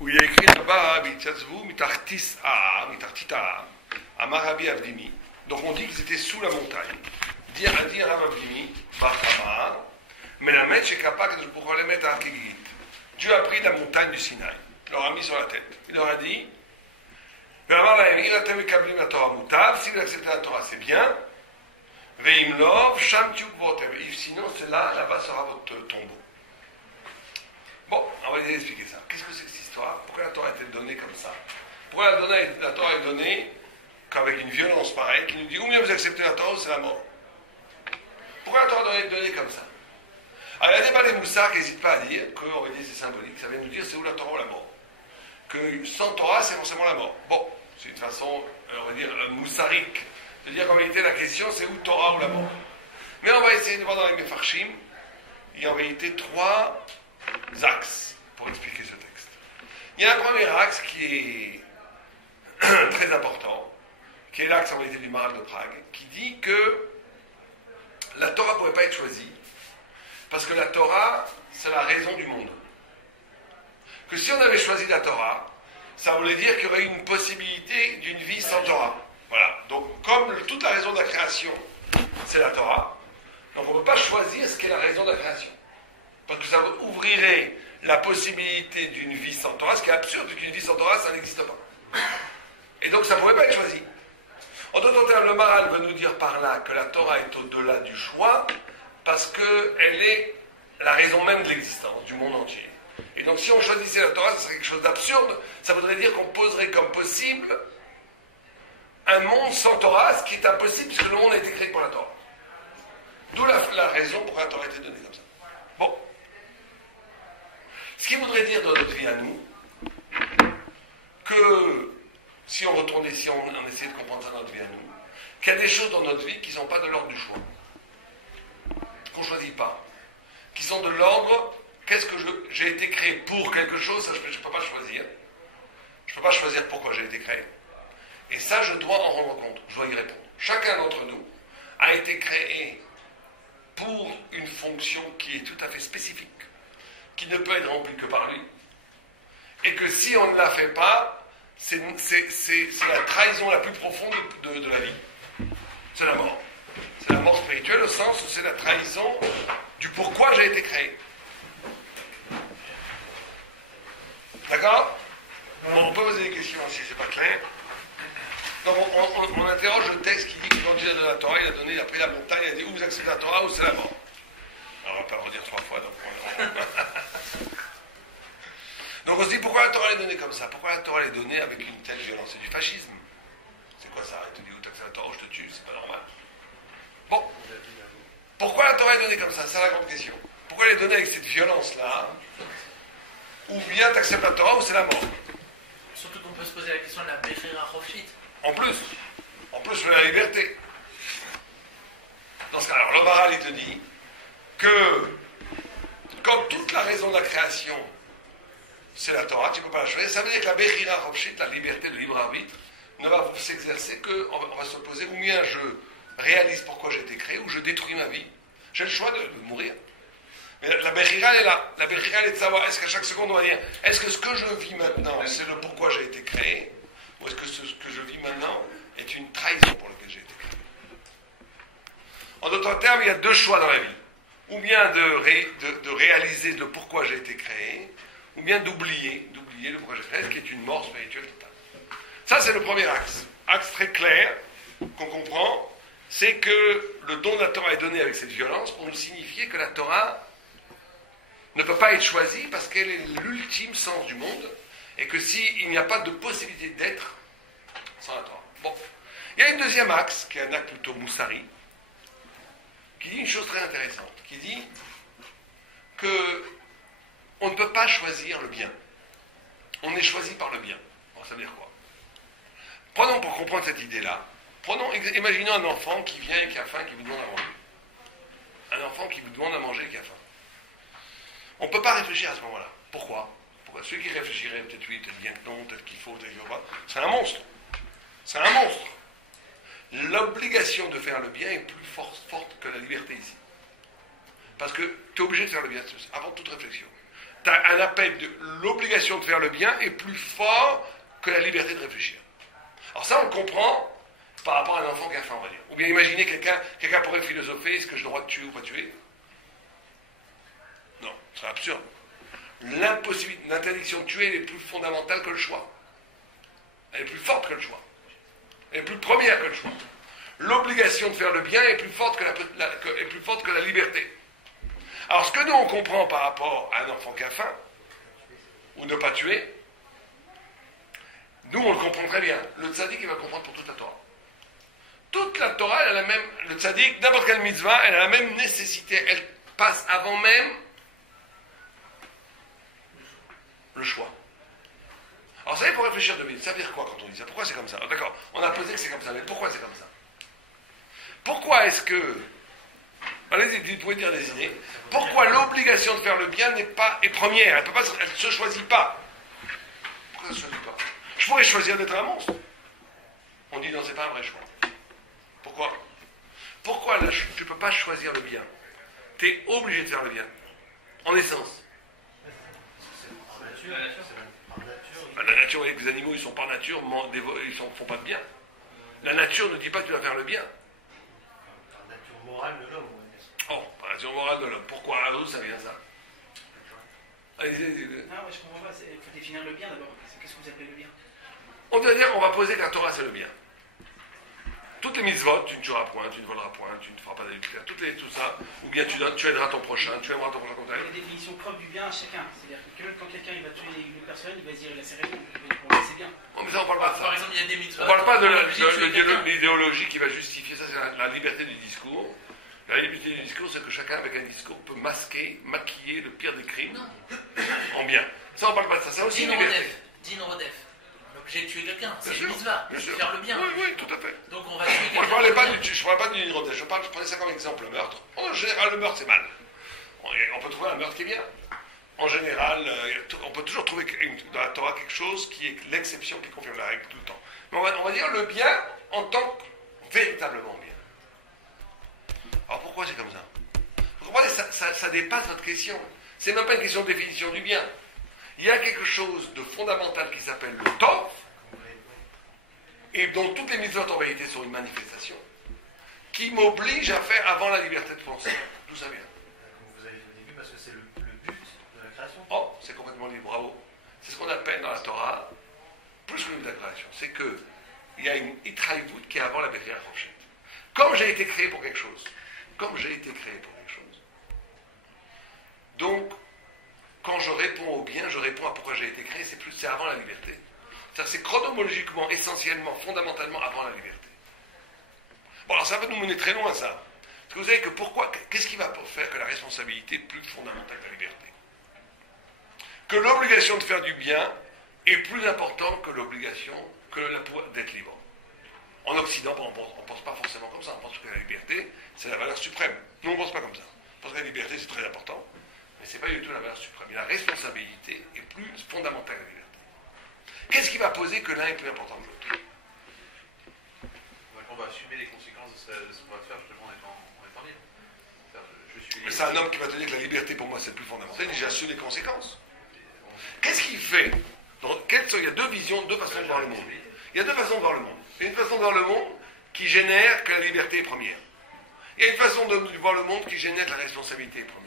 où il y a écrit là-bas, Amar Rabbi Avdimi. Donc on dit qu'ils étaient sous la montagne. Dire Rav Avdimi, Bachamar, Melamed Shekapak de pourquoi les mettre à Arkegit. Dieu a pris la montagne du Sinaï, il leur a mis sur la tête. Il leur a dit, si vous acceptez la Torah, c'est bien. Sinon, c'est là-bas sera votre tombeau. Bon, on va essayer d'expliquer ça. Qu'est-ce que c'est que cette histoire? Pourquoi la Torah a été donnée comme ça? Pourquoi la Torah est donnée qu'avec une violence pareille, qui nous dit, ou bien vous acceptez la Torah, ou c'est la mort? Pourquoi la Torah est donnée comme ça? Alors, il y a des balais moussards qui n'hésitent pas à dire qu'en réalité c'est symbolique. Ça vient nous dire c'est où la Torah ou la mort. Que sans Torah, c'est forcément la mort. Bon, c'est une façon, on va dire, moussarique, de dire qu'en réalité la question c'est où Torah ou la mort. Mais on va essayer de voir dans les Mefarshim, il y a en réalité 3 axes pour expliquer ce texte. Il y a un premier axe qui est très important, qui est l'axe en réalité du Maharal de Prague, qui dit que la Torah ne pourrait pas être choisie, parce que la Torah, c'est la raison du monde. Que si on avait choisi la Torah, ça voulait dire qu'il y aurait une possibilité d'une vie sans Torah. Voilà. Donc, comme toute la raison de la création, c'est la Torah, donc on ne peut pas choisir ce qu'est la raison de la création. Parce que ça ouvrirait la possibilité d'une vie sans Torah, ce qui est absurde, qu'une vie sans Torah, ça n'existe pas. Et donc, ça ne pouvait pas être choisi. En d'autres termes, le Maharal veut nous dire par là que la Torah est au-delà du choix, parce qu'elle est la raison même de l'existence du monde entier. Et donc si on choisissait la Torah, ce serait quelque chose d'absurde. Ça voudrait dire qu'on poserait comme possible un monde sans Torah, ce qui est impossible puisque le monde a été créé pour la Torah. D'où la raison pour laquelle la Torah a été donnée comme ça. Bon. Ce qui voudrait dire dans notre vie à nous, que si on retournait, si on essayait de comprendre ça dans notre vie à nous, qu'il y a des choses dans notre vie qui ne sont pas de l'ordre du choix. Qu'on ne choisit pas, qui sont de l'ordre, qu'est-ce que j'ai été créé pour quelque chose, ça je ne peux pas choisir. Je ne peux pas choisir pourquoi j'ai été créé. Et ça, je dois en rendre compte, je dois y répondre. Chacun d'entre nous a été créé pour une fonction qui est tout à fait spécifique, qui ne peut être remplie que par lui, et que si on ne la fait pas, c'est la trahison la plus profonde de la vie. C'est la mort. C'est la mort spirituelle au sens où c'est la trahison du pourquoi j'ai été créé. D'accord? Bon, on peut poser des questions si c'est pas clair. Donc on interroge le texte qui dit que quand il a donné la Torah, il a pris la montagne, il a dit ou vous acceptez la Torah ou c'est la mort. Alors on va pas le redire 3 fois. Donc on se dit pourquoi la Torah est donnée comme ça? Pourquoi la Torah est donnée avec une telle violence? C'est du fascisme. C'est quoi ça? Tu dis ou tu acceptes la Torah ou je te tue, c'est pas normal. Bon, pourquoi la Torah est donnée comme ça? C'est la grande question. Pourquoi elle est donnée avec cette violence-là? Ou bien tu acceptes la Torah ou c'est la mort? Surtout qu'on peut se poser la question de la Bechira Chofshit. En plus, de la liberté. Dans ce cas, alors le Maharal il te dit que comme toute la raison de la création, c'est la Torah, tu ne peux pas la choisir, ça veut dire que la Bechira Chofshit, la liberté de libre arbitre, ne va s'exercer qu'on va se poser, ou bien je réalise pourquoi j'ai été créé, ou je détruis ma vie. J'ai le choix de mourir. Mais la Bechira elle est là. La Bechira elle est de savoir, est-ce qu'à chaque seconde on va dire, est-ce que ce que je vis maintenant, c'est le pourquoi j'ai été créé, ou est-ce que ce que je vis maintenant est une trahison pour laquelle j'ai été créé? En d'autres termes, il y a 2 choix dans la vie. Ou bien de réaliser le pourquoi j'ai été créé, ou bien d'oublier le pourquoi j'ai été créé, ce qui est une mort spirituelle totale. Ça, c'est le premier axe. Axe très clair, qu'on comprend, c'est que le don de la Torah est donné avec cette violence pour nous signifier que la Torah ne peut pas être choisie parce qu'elle est l'ultime sens du monde et que s'il n'y a pas de possibilité d'être sans la Torah. Bon. Il y a un deuxième axe, qui est un axe plutôt moussari, qui dit une chose très intéressante, qui dit que on ne peut pas choisir le bien. On est choisi par le bien. Alors, ça veut dire quoi? Prenons pour comprendre cette idée-là, imaginons un enfant qui vient et qui a faim, qui vous demande à manger. Un enfant qui vous demande à manger et qui a faim. On ne peut pas réfléchir à ce moment-là. Pourquoi? Celui qui réfléchirait, peut-être oui, peut-être bien que non, peut-être qu'il faut, peut-être qu'il ne faut pas, c'est un monstre. C'est un monstre. L'obligation de faire le bien est plus forte que la liberté ici. Parce que tu es obligé de faire le bien, avant toute réflexion. tu as un appel de l'obligation de faire le bien est plus fort que la liberté de réfléchir. Alors ça, on le comprend par rapport à un enfant qui a faim, on va dire. Ou bien imaginez quelqu'un pourrait philosopher, est-ce que j'ai le droit de tuer ou pas tuer? Non, c'est absurde. L'interdiction de tuer, elle est plus fondamentale que le choix. Elle est plus forte que le choix. Elle est plus première que le choix. L'obligation de faire le bien est plus forte que la liberté. Alors ce que nous on comprend par rapport à un enfant qui a faim, ou ne pas tuer, nous on le comprend très bien. Le tzaddik il va comprendre pour toute la Torah. Toute la Torah, elle a la même, le tzaddik, n'importe quelle mitzvah, elle a la même nécessité. Elle passe avant même le choix. Alors ça, il faut réfléchir 2 minutes. Ça veut dire quoi quand on dit ça? Pourquoi c'est comme ça? D'accord, on a posé que c'est comme ça, mais pourquoi c'est comme ça? Pourquoi est-ce que... Allez-y, vous pouvez dire des idées. Pourquoi l'obligation de faire le bien est première? Elle ne se choisit pas. Pourquoi elle ne se choisit pas? Je pourrais choisir d'être un monstre. On dit non, c'est pas un vrai choix. Pourquoi? Pourquoi là, tu ne peux pas choisir le bien? Tu es obligé de faire le bien. En essence. La nature, les animaux, ils sont par nature, ils ne font pas de bien. La nature ne dit pas que tu vas faire le bien. La nature morale de l'homme, on va dire. Oh, la nature morale de l'homme. Pourquoi? À d'où ça vient ça? Allez, non, je comprends pas. Il faut définir le bien d'abord. Qu'est-ce que vous appelez le bien? On doit dire, on va poser que la Torah c'est le bien. Toutes les mitzvot, tu ne tueras point, tu ne voleras point, tu ne feras pas d'adultère, tout ça, ou bien tu aideras ton prochain, tu aimeras ton prochain comme Il y a des définitions propres du bien à chacun. C'est-à-dire que quand quelqu'un il va tuer une personne, il va se dire il a ses raisons, pour lui c'est bien. Oh, mais ça, on parle pas de ça. Par exemple, il y a des mitzvot. On parle pas de l'idéologie qui va justifier ça, c'est la liberté du discours. La liberté du discours, c'est que chacun avec un discours peut maquiller le pire des crimes en bien. Ça, on parle pas de ça, ça aussi une liberté. Din Rodef. J'ai tué quelqu'un, c'est Bien une sûr, mitzvah, bien sûr. faire le bien. Oui, tout à fait. Donc on va tuer quelqu'un. Moi, je ne parlais pas du Nidrodèche, je prenais ça comme exemple, le meurtre. En général, le meurtre, c'est mal. On peut trouver un meurtre qui est bien. En général, on peut toujours trouver dans la Torah quelque chose qui est l'exception qui confirme la règle tout le temps. Mais on va dire le bien en tant que véritablement bien. Alors pourquoi c'est comme ça? Vous comprenez, ça dépasse notre question. C'est même pas une question de définition du bien. Il y a quelque chose de fondamental qui s'appelle le tov, et dont toutes les mitzvot en vérité sont une manifestation, qui m'oblige à faire avant la liberté de penser. D'où ça vient? Comme vous avez dit au début, parce que c'est le but de la création. Oh, c'est complètement libre, bravo. C'est ce qu'on appelle dans la Torah, plus que le but de la création, c'est qu'il y a une itraïvout qui est avant la Bechira Rochette. Comme j'ai été créé pour quelque chose. Donc, quand je réponds au bien, je réponds à pourquoi j'ai été créé, c'est avant la liberté. C'est chronologiquement, essentiellement, fondamentalement avant la liberté. Bon, alors ça va nous mener très loin, ça. Parce que vous savez que qu'est-ce qui va faire que la responsabilité est plus fondamentale que la liberté? Que l'obligation de faire du bien est plus importante que l'obligation, d'être libre. En Occident, on ne pense pas forcément comme ça. On pense que la liberté, c'est la valeur suprême. Nous, on ne pense pas comme ça. On pense que la liberté, c'est très important. Mais ce n'est pas du tout la valeur suprême. Et la responsabilité est plus fondamentale que la liberté. Qu'est-ce qui va poser que l'un est plus important que l'autre? On va assumer les conséquences de ce qu'on va faire justement en étant libre. Mais c'est un homme qui va te dire que la liberté pour moi c'est le plus fondamental. Il dit j'assume les conséquences. Qu'est-ce qu'il fait? Il y a deux façons de voir le monde. Il y a deux façons de voir le monde. Il y a une façon de voir le monde qui génère que la liberté est première. Il y a une façon de voir le monde qui génère que la responsabilité est première.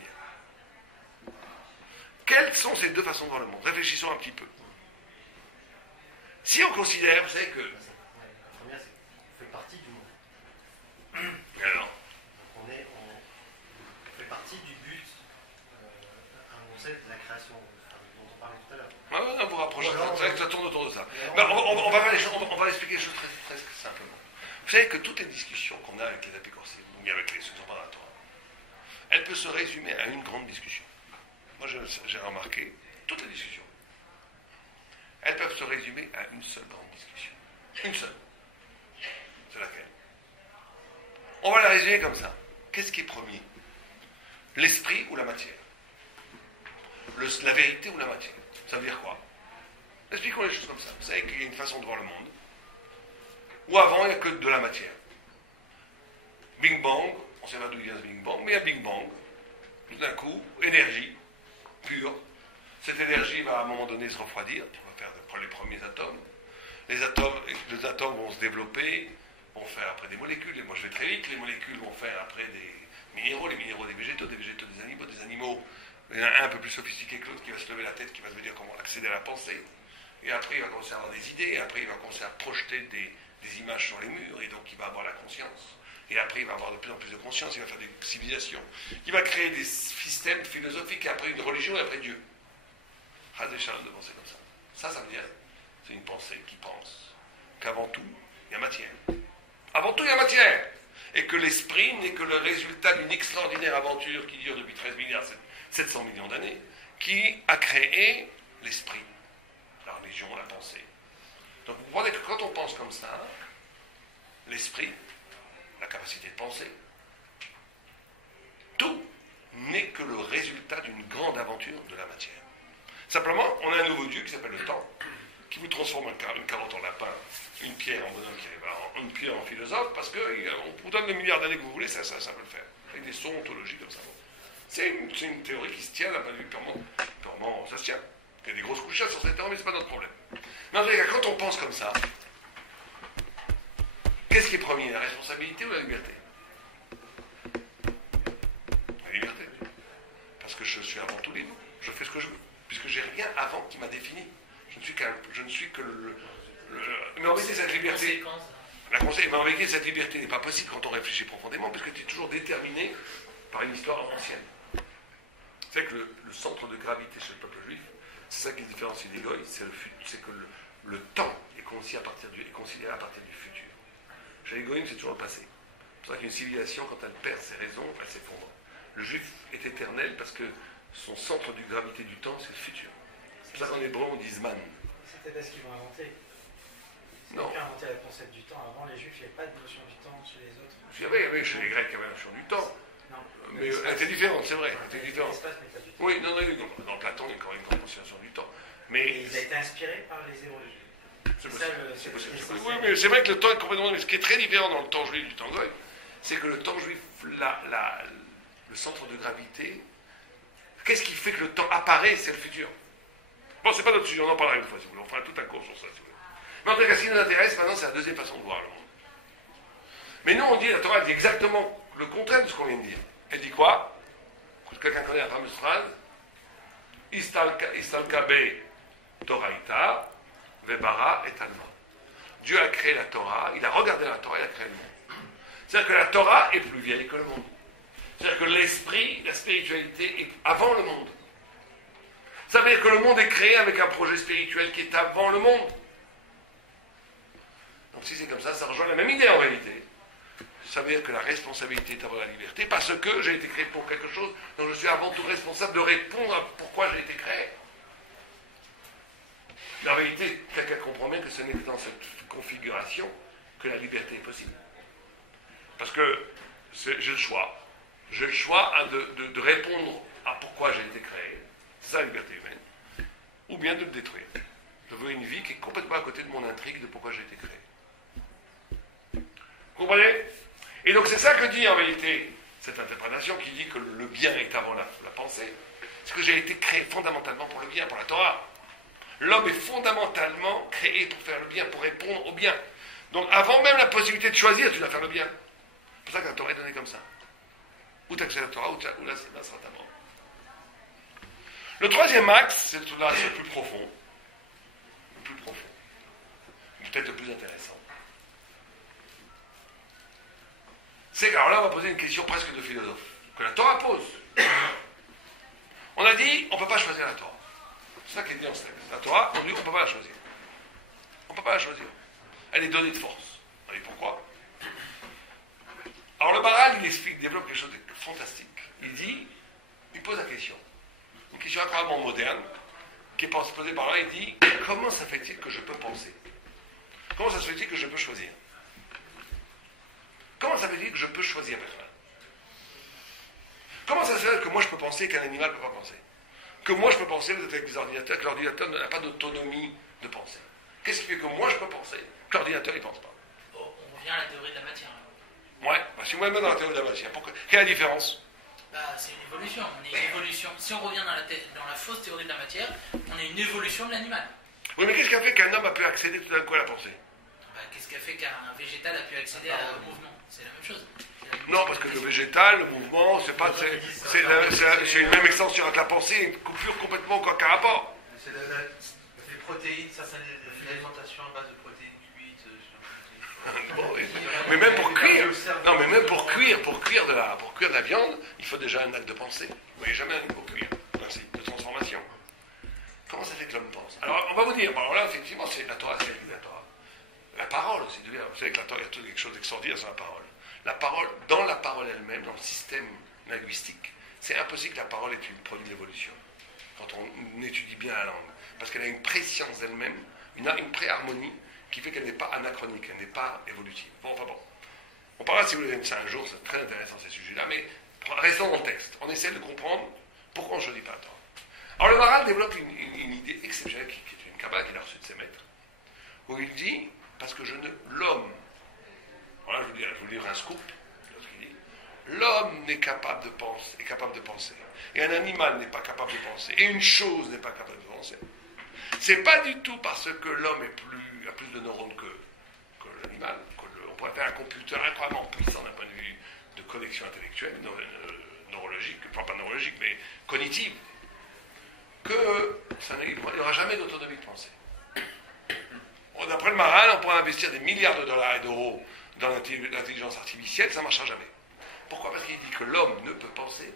Quelles sont ces deux façons de voir le monde? Réfléchissons un petit peu. Si on considère, vous savez que... La première, c'est qu'on fait partie du monde. Alors, Donc on fait partie du but annoncé de la création, dont on parlait tout à l'heure. on vous rapproche. C'est vrai que ça tourne autour de ça. Ben, on va expliquer les choses très simplement. Vous savez que toutes les discussions qu'on a avec les apécorsés, ou bien avec ceux qui sont pas dans la Torah, elles peuvent se résumer à une grande discussion. Moi, j'ai remarqué, toutes les discussions, elles peuvent se résumer à une seule grande discussion. Une seule. C'est laquelle? On va la résumer comme ça. Qu'est-ce qui est premier? L'esprit ou la matière? La vérité ou la matière? Ça veut dire quoi? Expliquons les choses comme ça. Vous savez qu'il y a une façon de voir le monde. Ou avant, il n'y a que de la matière. Bing Bang, on ne sait pas d'où vient ce Bing Bang, mais il y a Bing Bang. Tout d'un coup, énergie pure. Cette énergie va à un moment donné se refroidir, on va faire les premiers atomes. Les atomes vont se développer, vont faire après des molécules, et moi je vais très vite, les molécules vont faire après des minéraux, les minéraux des végétaux des animaux. Il y en a un peu plus sophistiqué que l'autre qui va se lever la tête, qui va se dire comment accéder à la pensée. Et après il va commencer à avoir des idées, et après il va commencer à projeter des images sur les murs, et donc il va avoir la conscience. Et après il va avoir de plus en plus de conscience, il va faire des civilisations. Il va créer des systèmes philosophiques, et après une religion, et après Dieu. Ras Shalom de penser comme ça. Ça veut dire, c'est une pensée qui pense qu'avant tout, il y a matière. Avant tout, il y a matière. Et que l'esprit n'est que le résultat d'une extraordinaire aventure qui dure depuis 13 milliards 700 millions d'années, qui a créé l'esprit, la religion, la pensée. Donc vous comprenez que quand on pense comme ça, l'esprit, la capacité de penser, tout n'est que le résultat d'une grande aventure de la matière. Simplement, on a un nouveau Dieu qui s'appelle le temps, qui vous transforme une carotte en lapin, une pierre en bonhomme, une pierre en philosophe, parce qu'on vous donne le milliard d'années que vous voulez, ça peut le faire. Avec des sons ontologiques comme ça. C'est une théorie qui se tient d'un point de vue purement, ça se tient. Il y a des grosses couches sur cette théorie, mais ce n'est pas notre problème. Mais en tout cas, quand on pense comme ça, qu'est-ce qui est premier, la responsabilité ou la liberté? La liberté. Parce que je suis avant tout libre, je fais ce que je veux, puisque j'ai rien avant qui m'a défini. Je ne suis que mais en vérité, cette liberté, mais en vérité, cette liberté n'est pas possible quand on réfléchit profondément, puisque tu es toujours déterminé par une histoire ancienne. C'est que le centre de gravité chez le peuple juif, c'est ça qui se différencie des goïs, c'est que le temps est considéré à partir du futur. Chez les goïs, c'est toujours le passé. C'est pour ça qu'une civilisation, quand elle perd ses raisons, elle s'effondre. Le juif est éternel parce que son centre de gravité du temps, c'est le futur. C'est pour ça qu'en hébreu, on dit Zman. C'est peut-être ce qu'ils vont inventer. Ils ont inventé le concept du temps. Avant, les juifs, il n'y avait pas de notion du temps chez les autres. Il y avait chez les Grecs, il y avait la notion du temps. Non. Mais elle était différente, c'est vrai. Elle était différente. L'espace, mais pas du temps. Oui, non, dans Platon, il y a quand même une grande notion du temps. Mais Et il a été inspiré par les Hébreux. c'est possible. Oui, mais c'est vrai que le temps est complètement... Ce qui est très différent dans le temps juif du temps goï, c'est que le temps juif, le centre de gravité, qu'est-ce qui fait que le temps apparaît, c'est le futur. Bon, c'est pas notre sujet, on en parlera une fois si vous voulez, on fera tout un cours sur ça si vous voulez. Mais en tout cas, ce qui nous intéresse maintenant, c'est la deuxième façon de voir le monde. Mais nous, on dit, la Torah dit exactement le contraire de ce qu'on vient de dire. Elle dit quoi? Quelqu'un connaît la fameuse phrase? Istalka be Toraita, vebara et alma. Dieu a créé la Torah, il a regardé la Torah, il a créé le monde. C'est-à-dire que la Torah est plus vieille que le monde. C'est-à-dire que l'esprit, la spiritualité est avant le monde. Ça veut dire que le monde est créé avec un projet spirituel qui est avant le monde. Donc si c'est comme ça rejoint la même idée en réalité. Ça veut dire que la responsabilité est avant la liberté, parce que j'ai été créé pour quelque chose, donc je suis avant tout responsable de répondre à pourquoi j'ai été créé. Mais en réalité, quelqu'un comprend bien que ce n'est que dans cette configuration que la liberté est possible. Parce que j'ai le choix. J'ai le choix de répondre à pourquoi j'ai été créé. C'est ça la liberté humaine. Ou bien de le détruire. Je veux une vie qui est complètement à côté de mon intrigue de pourquoi j'ai été créé. Vous comprenez? Et donc c'est ça que dit en réalité cette interprétation qui dit que le bien est avant la pensée. C'est que j'ai été créé fondamentalement pour le bien, pour la Torah. L'homme est fondamentalement créé pour faire le bien, pour répondre au bien. Donc avant même la possibilité de choisir, tu dois faire le bien. C'est pour ça que la Torah est donnée comme ça. Ou tu accèdes à la Torah, ou là sera ta mort. Le troisième axe, c'est le plus profond. Le plus profond. Peut-être le plus intéressant. C'est que, alors là, on va poser une question presque de philosophe, que la Torah pose. On a dit, on ne peut pas choisir la Torah. C'est ça qui est dit en ce texte. La Torah, on dit, on ne peut pas la choisir. On ne peut pas la choisir. Elle est donnée de force. On dit pourquoi? Alors le Maharal, il développe quelque chose de fantastique. Il pose la question. Une question incroyablement moderne, qui est posée par là, il dit, comment ça fait-il que je peux penser? Comment ça se fait-il que je peux choisir? Comment ça fait-il que je peux choisir personne? Comment ça se fait que moi je peux penser qu'un animal ne peut pas penser? Que moi je peux penser avec des ordinateurs, que l'ordinateur n'a pas d'autonomie de penser? Qu'est-ce qui fait que moi je peux penser, que l'ordinateur ne pense pas? On revient à la théorie de la matière. Ouais, si moi je me mets dans la théorie de la matière, quelle est la différence? C'est une évolution. On est une évolution. Si on revient dans la fausse théorie de la matière, on est une évolution de l'animal. Oui, mais qu'est-ce qui a fait qu'un homme a pu accéder tout d'un coup à la pensée? Qu'est-ce qui a fait qu'un végétal a pu accéder au mouvement? C'est la même chose. Non, parce que le végétal, le mouvement, c'est une même extension avec la pensée, une coupure complètement aucun rapport. C'est les protéines, certaines l'alimentation à base de protéines cuites. Bon, mais même pour cuire, non, mais même pour cuire de la viande, il faut déjà un acte de pensée. Vous voyez jamais un niveau cuire, ainsi, de transformation. Comment ça fait que l'homme pense? Alors, on va vous dire, alors là, effectivement, c'est la Torah, c'est la Torah. La parole aussi, vous savez que la Torah, il y a tout quelque chose d'extraordinaire sur la parole. La parole, dans la parole elle-même, dans le système linguistique, c'est impossible que la parole est une produit de l'évolution. Quand on étudie bien la langue. Parce qu'elle a une préscience d'elle-même, une préharmonie, qui fait qu'elle n'est pas anachronique, elle n'est pas évolutive. Bon, enfin bon. On parlera, si vous voulez, de ça un jour, c'est très intéressant ces sujets-là, mais restons dans le texte. On essaie de comprendre pourquoi on ne choisit pas la Torah. Alors le Maharal développe une idée exceptionnelle, qui est une Kabbalah qu'il a reçue de ses maîtres, où il dit, parce que l'homme, voilà, je vous livre un scoop, lorsqu'il dit, l'homme est capable de penser, et un animal n'est pas capable de penser, et une chose n'est pas capable de penser. C'est pas du tout parce que l'homme a plus de neurones que l'animal, on pourrait faire un computer incroyablement puissant d'un point de vue de connexion intellectuelle, neurologique, enfin pas neurologique, mais cognitive, qu'il n'y aura jamais d'autonomie de pensée. D'après le Maharal, on pourra investir des milliards de dollars et d'euros dans l'intelligence artificielle, ça ne marchera jamais. Pourquoi? Parce qu'il dit que l'homme ne peut penser.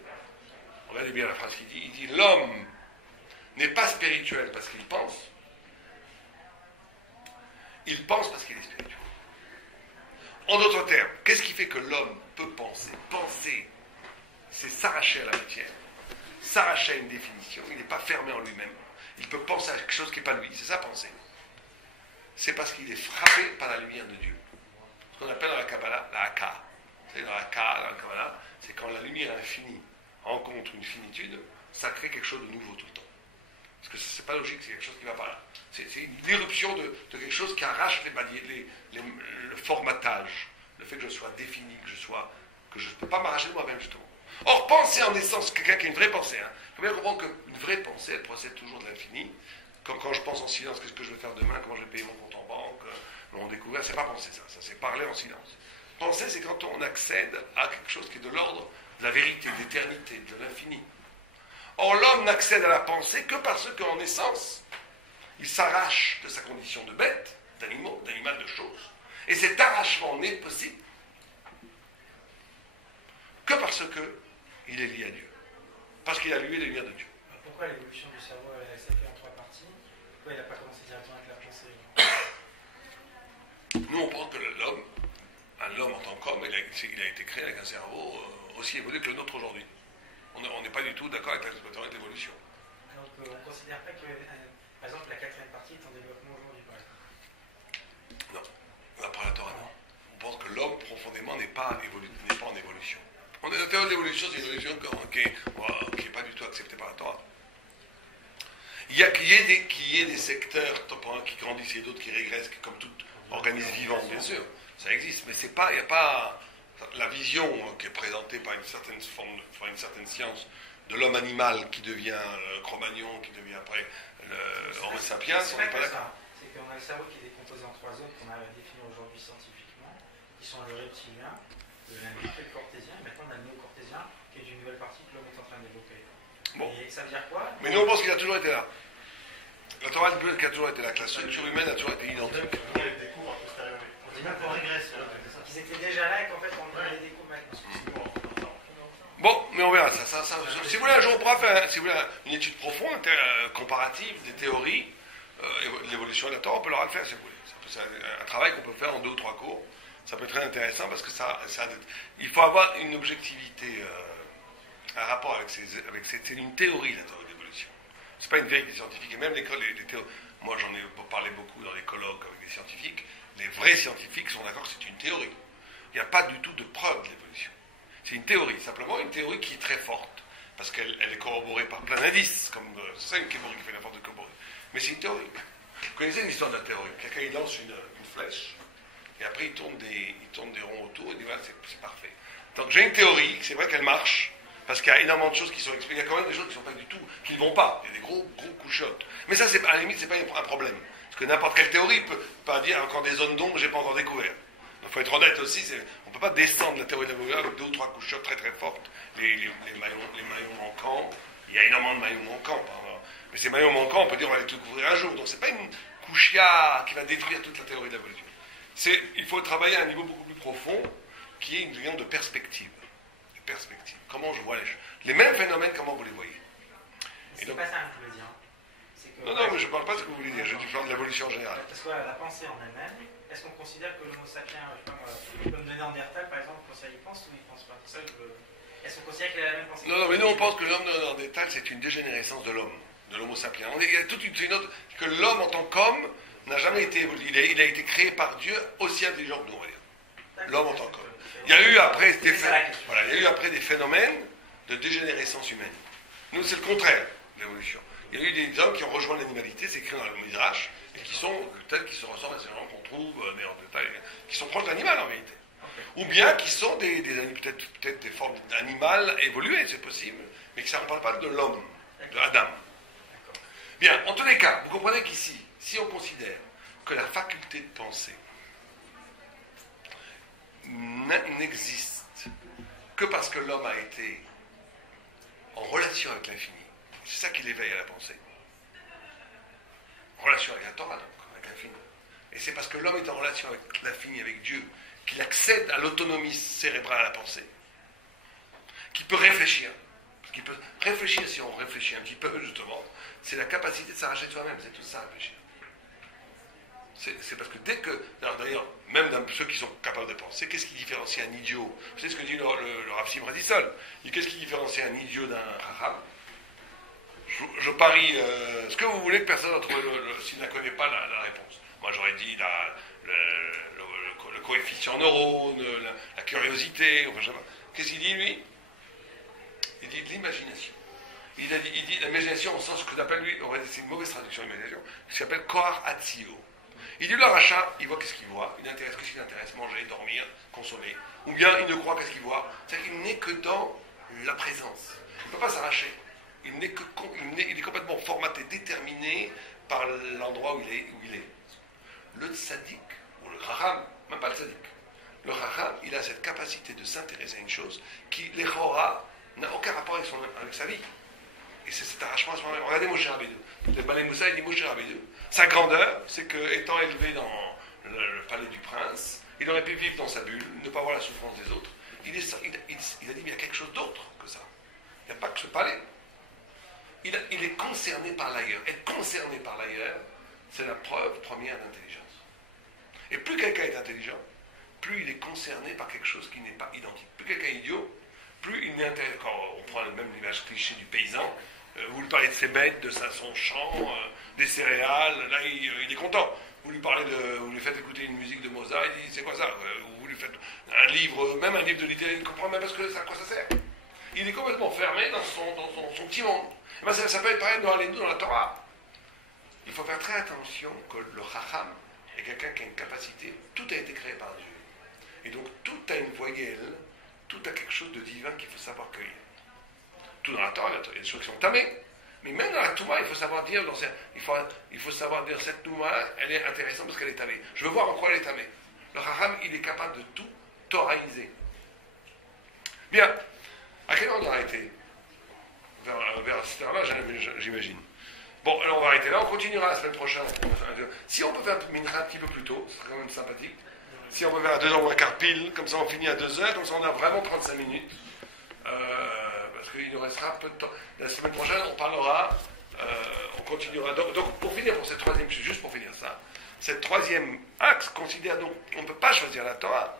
Regardez bien la phrase qu'il dit. Il dit l'homme n'est pas spirituel parce qu'il pense. Il pense parce qu'il est spirituel. En d'autres termes, qu'est-ce qui fait que l'homme peut penser? Penser, c'est s'arracher à la matière, s'arracher à une définition. Il n'est pas fermé en lui-même. Il peut penser à quelque chose qui n'est pas lui. C'est ça, penser. C'est parce qu'il est frappé par la lumière de Dieu. Ce qu'on appelle dans la Kabbalah la Haka. C'est dans la Kabbalah, c'est quand la lumière infinie rencontre une finitude, ça crée quelque chose de nouveau tout le temps. Parce que c'est pas logique, c'est quelque chose qui ne va pas là. C'est une éruption de quelque chose qui arrache le formatage, le fait que je sois défini, que je ne peux pas m'arracher de moi-même, justement. Or, penser en essence, quelqu'un qui a une vraie pensée, il faut bien comprendre qu'une vraie pensée, elle procède toujours de l'infini. Quand je pense en silence, qu'est-ce que je vais faire demain, comment je vais payer mon compte en banque, mon découvert, c'est pas penser ça c'est parler en silence. Penser, c'est quand on accède à quelque chose qui est de l'ordre de la vérité, de l'éternité, de l'infini. Or, l'homme n'accède à la pensée que parce qu'en essence, il s'arrache de sa condition de bête, d'animal, de chose. Et cet arrachement n'est possible que parce qu'il est lié à Dieu. Parce qu'il a lui les liens de Dieu. Pourquoi l'évolution du cerveau s'est faite en 3 parties? Pourquoi il n'a pas commencé directement avec la pensée? Nous, on pense que l'homme en tant qu'homme, il a été créé avec un cerveau aussi évolué que le nôtre aujourd'hui. On n'est pas du tout d'accord avec la théorie de l'évolution. Donc on ne considère pas que, par exemple, la 4e partie est en développement aujourd'hui, par exemple. Non, d'après la Torah, non. On pense que l'homme, profondément, n'est pas en évolution. La théorie de l'évolution, c'est une évolution qui n'est pas du tout acceptée par la Torah. Il y a qu'il y ait des secteurs temporels qui grandissent et d'autres qui régressent, comme tout organisme vivant, bien sûr. Ça existe, mais il n'y a pas la vision qui est présentée par une certaine science de l'homme animal qui devient le Cro-Magnon, qui devient après Homo sapiens, on n'est pas d'accord. C'est qu'on a le cerveau qui est décomposé en 3 zones qu'on a définies aujourd'hui scientifiquement, qui sont le reptilien, le limbique et le cortésien. Maintenant, on a le néocortésien, qui est une nouvelle partie que l'homme est en train de développer. Bon. Et ça veut dire quoi? Mais nous, on pense qu'il a toujours été là. La Torah dit qu'il a toujours été là, que la structure humaine a toujours été identique. On les découvre a posteriori. On dit même qu'on régresse. Ils étaient déjà là et qu'en fait, on les découvre maintenant. Bon, mais on verra ça. Si vous voulez, un jour, on pourra faire une étude profonde, comparative des théories de l'évolution de la Torah, on peut leur le faire si vous voulez. C'est un travail qu'on peut faire en 2 ou 3 cours. Ça peut être très intéressant parce que il faut avoir une objectivité, un rapport avec c'est une théorie, la théorie de l'évolution. C'est pas une vérité scientifique. Et même les théories, moi j'en ai parlé beaucoup dans les colloques avec des scientifiques, les vrais scientifiques sont d'accord que c'est une théorie. Il n'y a pas du tout de preuve de l'évolution. C'est une théorie, simplement une théorie qui est très forte, parce qu'elle est corroborée par plein d'indices, comme c'est ça une théorie qui fait l'effort de corroborer. Mais c'est une théorie. Vous connaissez l'histoire de la théorie? Quelqu'un il lance une flèche, et après il tourne des ronds autour, et il dit voilà, c'est parfait. Donc j'ai une théorie, c'est vrai qu'elle marche, Parce qu'il y a énormément de choses qui sont expliquées. Il y a quand même des choses qui ne sont pas du tout, qui ne vont pas. Il y a des gros couchottes. Mais ça, à la limite, c'est pas un problème. Parce que n'importe quelle théorie peut pas dire encore des zones d'ombre que j'ai pas encore découvert. Il faut être honnête aussi, on ne peut pas descendre la théorie de l'évolution avec 2 ou 3 couchottes très très fortes. Les maillons manquants, il y a énormément de maillons manquants. Mais ces maillons manquants, on peut dire on va les découvrir un jour. Donc c'est pas une couchia qui va détruire toute la théorie de l'évolution. Il faut travailler à un niveau beaucoup plus profond, qui est une vision de perspective. Comment je vois les choses. Les mêmes phénomènes, comment vous les voyez. C'est pas ça que je voulais dire. Non, mais je ne parle pas de ce que vous voulez dire, je parle de l'évolution générale. Parce que la pensée en elle-même, est-ce qu'on considère que l'homo sapiens, je sais pas moi, comme le Néandertal par exemple, il pense ou il pense pas? Est-ce qu'on considère qu'il a la même pensée? Non, mais nous on pense que l'homme de Néandertal c'est une dégénérescence de l'homme, de l'homo sapiens. Il y a toute une autre, que l'homme en tant qu'homme n'a jamais été évolué. Il a été créé par Dieu aussi intelligent que nous, on va dire. L'homme en tant qu'homme. Il y a eu après des phénomènes de dégénérescence humaine. Nous, c'est le contraire de l'évolution. Il y a eu des hommes qui ont rejoint l'animalité, c'est écrit dans le Midrash, et qui sont tels qui se ressemblent à ces gens qu'on trouve néandertal, qui sont proches de l'animal en réalité. Ou bien qui sont peut-être des formes animales évoluées, c'est possible, mais que ça ne parle pas de l'homme, de Adam. Bien, en tous les cas, vous comprenez qu'ici, si on considère que la faculté de penser n'existe que parce que l'homme a été en relation avec l'infini. C'est ça qui l'éveille à la pensée. En relation avec la Torah, donc, avec l'infini. Et c'est parce que l'homme est en relation avec l'infini, avec Dieu, qu'il accède à l'autonomie cérébrale à la pensée. Qu'il peut réfléchir. Parce qu'il peut réfléchir, si on réfléchit un petit peu, justement, c'est la capacité de s'arracher de soi-même, c'est tout ça, réfléchir. C'est parce que dès que... D'ailleurs, même dans ceux qui sont capables de penser, qu'est-ce qui différencie un idiot? Vous savez ce que dit le Rav Simra Dissol. Il dit qu'est-ce qui différencie un idiot d'un racham? Je parie ce que vous voulez que personne n'a trouvé s'il ne connaît pas la réponse. Moi j'aurais dit le coefficient neurone, la curiosité, enfin je sais pas. Qu'est-ce qu'il dit lui? Il dit de l'imagination. Il dit l'imagination au sens que j'appelle lui, c'est une mauvaise traduction l'imagination, qui s'appelle Kohar Hatzio. Il dit le rachat, il voit qu'est-ce qu'il voit, il intéresse qu'est-ce qu'il intéresse, manger, dormir, consommer. Ou bien il ne croit qu'est-ce qu'il voit, c'est-à-dire qu'il n'est que dans la présence. Il ne peut pas s'arracher. Il est complètement formaté, déterminé par l'endroit où il est. Le tzaddik, ou le racham, même pas le tzaddik, le racham, il a cette capacité de s'intéresser à une chose qui, l'echora, n'a aucun rapport avec sa vie. Et c'est cet arrachement à ce moment-là. Regardez Moshe Rabbeinu. Le Balei Moussa, il dit Moshe Rabbeinu. Sa grandeur, c'est qu'étant élevé dans le palais du prince, il aurait pu vivre dans sa bulle, ne pas voir la souffrance des autres. Il a dit, mais il y a quelque chose d'autre que ça. Il n'y a pas que ce palais. Il est concerné par l'ailleurs. Être concerné par l'ailleurs, c'est la preuve première d'intelligence. Et plus quelqu'un est intelligent, plus il est concerné par quelque chose qui n'est pas identique. Plus quelqu'un est idiot, plus il n'est intéressé. Quand on prend même l'image cliché du paysan, vous lui parlez de ses bêtes, de son champ, des céréales, là il est content. Vous lui faites écouter une musique de Mozart, il dit c'est quoi ça? Vous lui faites un livre, même un livre de littérature, il ne comprend même pas à quoi ça sert. Il est complètement fermé dans son petit monde. Ben ça peut être pareil dans la Torah. Il faut faire très attention que le Chacham est quelqu'un qui a une capacité, tout a été créé par Dieu. Et donc tout a une voyelle, tout a quelque chose de divin qu'il faut savoir cueillir. Tout dans la Torah, il y a des choses qui sont tamées. Mais même dans la Touma, il faut savoir dire, il faut savoir dire cette Touma, elle est intéressante parce qu'elle est tamée. Je veux voir en quoi elle est tamée. Le Chacham, il est capable de tout torahiser. Bien. À quelle heure on a arrêté? Vers cette heure-là, j'imagine. Bon, alors on va arrêter là, on continuera la semaine prochaine. Si on peut faire un petit peu plus tôt, ce serait quand même sympathique. Si on peut faire à 2h ou un quart pile, comme ça on finit à 2h, comme ça on a vraiment 35 minutes. Parce qu'il nous restera peu de temps. La semaine prochaine, on parlera, on continuera. Donc pour finir, pour cette troisième, juste pour finir ça, cette troisième axe considère donc qu'on ne peut pas choisir la Torah,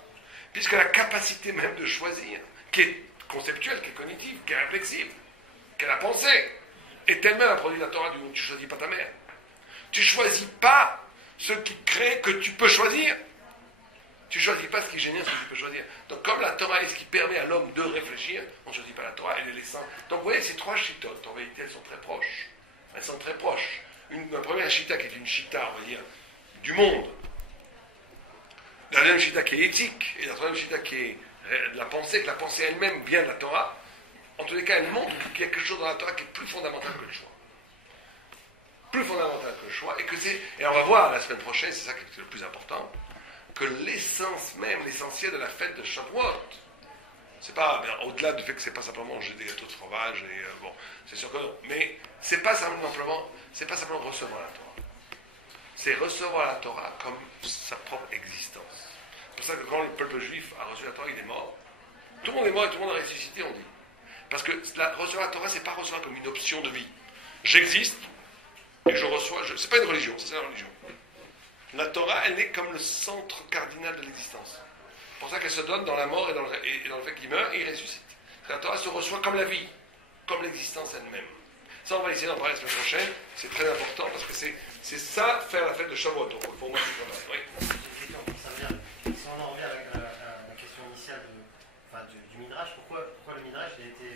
puisque la capacité même de choisir, qui est conceptuelle, qui est cognitive, qui est réflexive, qui est la pensée, est elle-même un produit de la Torah du monde. Tu ne choisis pas ta mère. Tu ne choisis pas ce qui crée que tu peux choisir. Tu ne choisis pas ce qui génère ce que tu peux choisir. Donc comme la Torah est ce qui permet à l'homme de réfléchir, on ne choisit pas la Torah, elle est laissant. Donc vous voyez, ces trois chitotes, en réalité, elles sont très proches. Elles sont très proches. La première chita qui est une chita, on va dire, du monde. La deuxième chita qui est éthique. Et la troisième chita qui est la pensée, que la pensée elle-même vient de la Torah. En tous les cas, elle montre qu'il y a quelque chose dans la Torah qui est plus fondamental que le choix. Plus fondamental que le choix, et on va voir la semaine prochaine, c'est ça qui est le plus important, que l'essence même, l'essentiel de la fête de Shavuot, c'est pas, au-delà du fait que c'est pas simplement manger des gâteaux de fromage, et bon, c'est sûr que non, mais c'est pas simplement recevoir la Torah. C'est recevoir la Torah comme sa propre existence. C'est pour ça que quand le peuple juif a reçu la Torah, il est mort. Tout le monde est mort et tout le monde a ressuscité, on dit. Parce que recevoir la Torah, c'est pas recevoir comme une option de vie. J'existe, et je reçois, c'est pas une religion, c'est la religion. La Torah, elle est comme le centre cardinal de l'existence. C'est pour ça qu'elle se donne dans la mort et dans le fait qu'il meurt et il ressuscite. La Torah se reçoit comme la vie, comme l'existence elle-même. Ça, on va essayer d'en parler la semaine prochaine. C'est très important parce que c'est ça, faire la fête de Shavuot. Donc, pour moi, c'est pas mal. Oui. Ça veut dire, si on en revient avec la question initiale du Midrash, pourquoi le Midrash il a été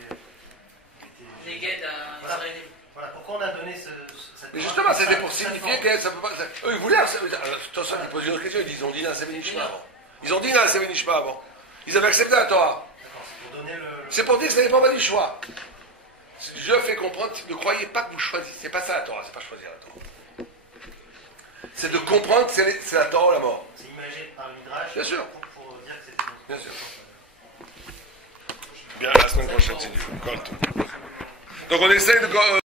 Les guides à Israël. Voilà, pourquoi on a donné cette... Mais justement, c'était pour signifier que ça peut pas... Eux, ils voulaient... Attention, ils posent une autre question, ils ont dit dans Sevenishma avant. Ils ont dit dans Sevenishma avant. Ils avaient accepté la Torah. D'accord, c'est pour donner le... C'est pour dire que ça dépend pas du choix. Dieu fait comprendre, ne croyez pas que vous choisissez. C'est pas ça la Torah, c'est pas choisir la Torah. C'est de comprendre que c'est la Torah ou la mort. C'est imagé par le Midrash. Bien sûr. Pour dire que c'est... Bien sûr. Bien, la semaine prochaine, c'est Dieu. Donc on essaye de...